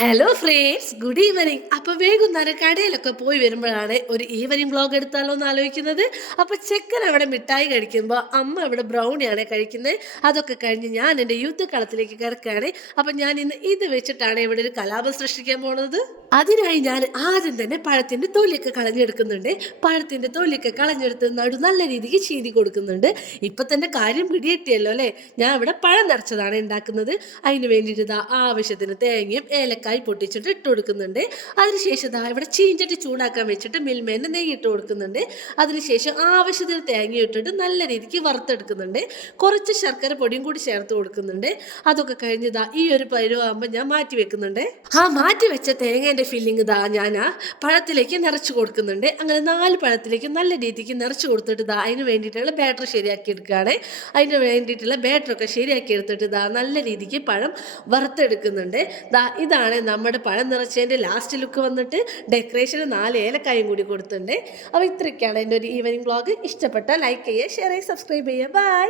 Hello friends, good evening. അപ്പോൾ വൈകുന്നേരം കടയിലൊക്കെ പോയി വരുമ്പോഴാണ് ഒരു ഈവനിങ് വ്ളോഗ് എടുത്താലോ എന്ന് ആലോചിക്കുന്നത്. അപ്പോൾ ചെക്കൻ അവിടെ മിഠായി കഴിക്കുമ്പോൾ അമ്മ ഇവിടെ ബ്രൗണിയാണ് കഴിക്കുന്നത്. അതൊക്കെ കഴിഞ്ഞ് ഞാൻ എൻ്റെ യുദ്ധക്കളത്തിലേക്ക് കിടക്കുകയാണ്. അപ്പം ഞാൻ ഇന്ന് ഇത് വെച്ചിട്ടാണ് ഇവിടെ ഒരു കലാപം സൃഷ്ടിക്കാൻ പോകുന്നത്. അതിനായി ഞാൻ ആദ്യം തന്നെ പഴത്തിൻ്റെ തൊലിയൊക്കെ കളഞ്ഞെടുക്കുന്നുണ്ട്. പഴത്തിൻ്റെ തൊലിയൊക്കെ കളഞ്ഞെടുത്ത് നല്ല രീതിക്ക് ചീന്തി കൊടുക്കുന്നുണ്ട്. ഇപ്പം തന്നെ കാര്യം പിടികിട്ടിയല്ലോ അല്ലേ. ഞാൻ ഇവിടെ പഴം നിറച്ചതാണ് ഉണ്ടാക്കുന്നത്. അതിന് വേണ്ടിയിട്ട് ഇതാ ആവശ്യത്തിന് തേങ്ങയും ഏലക്കായി പൊട്ടിച്ചിട്ട് ഇട്ട് കൊടുക്കുന്നുണ്ട്. അതിനുശേഷം ഇതാ ഇവിടെ ചീഞ്ചട്ടി ചൂടാക്കാൻ വെച്ചിട്ട് മിൽമേൻ്റെ നെയ്യ് ഇട്ട് കൊടുക്കുന്നുണ്ട്. അതിനുശേഷം ആവശ്യത്തിന് തേങ്ങ ഇട്ടിട്ട് നല്ല രീതിക്ക് വറുത്തെടുക്കുന്നുണ്ട്. കുറച്ച് ശർക്കര പൊടിയും കൂടി ചേർത്ത് കൊടുക്കുന്നുണ്ട്. അതൊക്കെ കഴിഞ്ഞതാ ഈ ഒരു പരുവാകുമ്പോൾ ഞാൻ മാറ്റി വെക്കുന്നുണ്ട്. ആ മാറ്റി വെച്ച തേങ്ങേൻ്റെ ഫില്ലിങ് ഇതാ ഞാൻ ആ പഴത്തിലേക്ക് നിറച്ച് കൊടുക്കുന്നുണ്ട്. അങ്ങനെ 4 പഴത്തിലേക്ക് നല്ല രീതിക്ക് നിറച്ച് കൊടുത്തിട്ട് ഇതാ അതിന് വേണ്ടിയിട്ടുള്ള ബാറ്റർ ശരിയാക്കി എടുക്കുകയാണ്. അതിന് വേണ്ടിയിട്ടുള്ള ബാറ്ററൊക്കെ ശരിയാക്കി എടുത്തിട്ട് ഇതാ നല്ല രീതിക്ക് പഴം വറുത്തെടുക്കുന്നുണ്ട്. ഇതാണ് നമ്മുടെ പഴം നിറച്ചതിൻ്റെ ലാസ്റ്റ് ലുക്ക് വന്നിട്ട്. ഡെക്കറേഷന് 4 ഏലക്കായും കൂടി കൊടുത്തിട്ടുണ്ട്. അപ്പോൾ ഇത്രയൊക്കെയാണ് എൻ്റെ ഒരു ഈവനിങ് വ്ളോഗ്. ഇഷ്ടപ്പെട്ടാൽ ലൈക്ക് ചെയ്യുക, ഷെയർ ചെയ്യുക, സബ്സ്ക്രൈബ് ചെയ്യുക. ബൈ.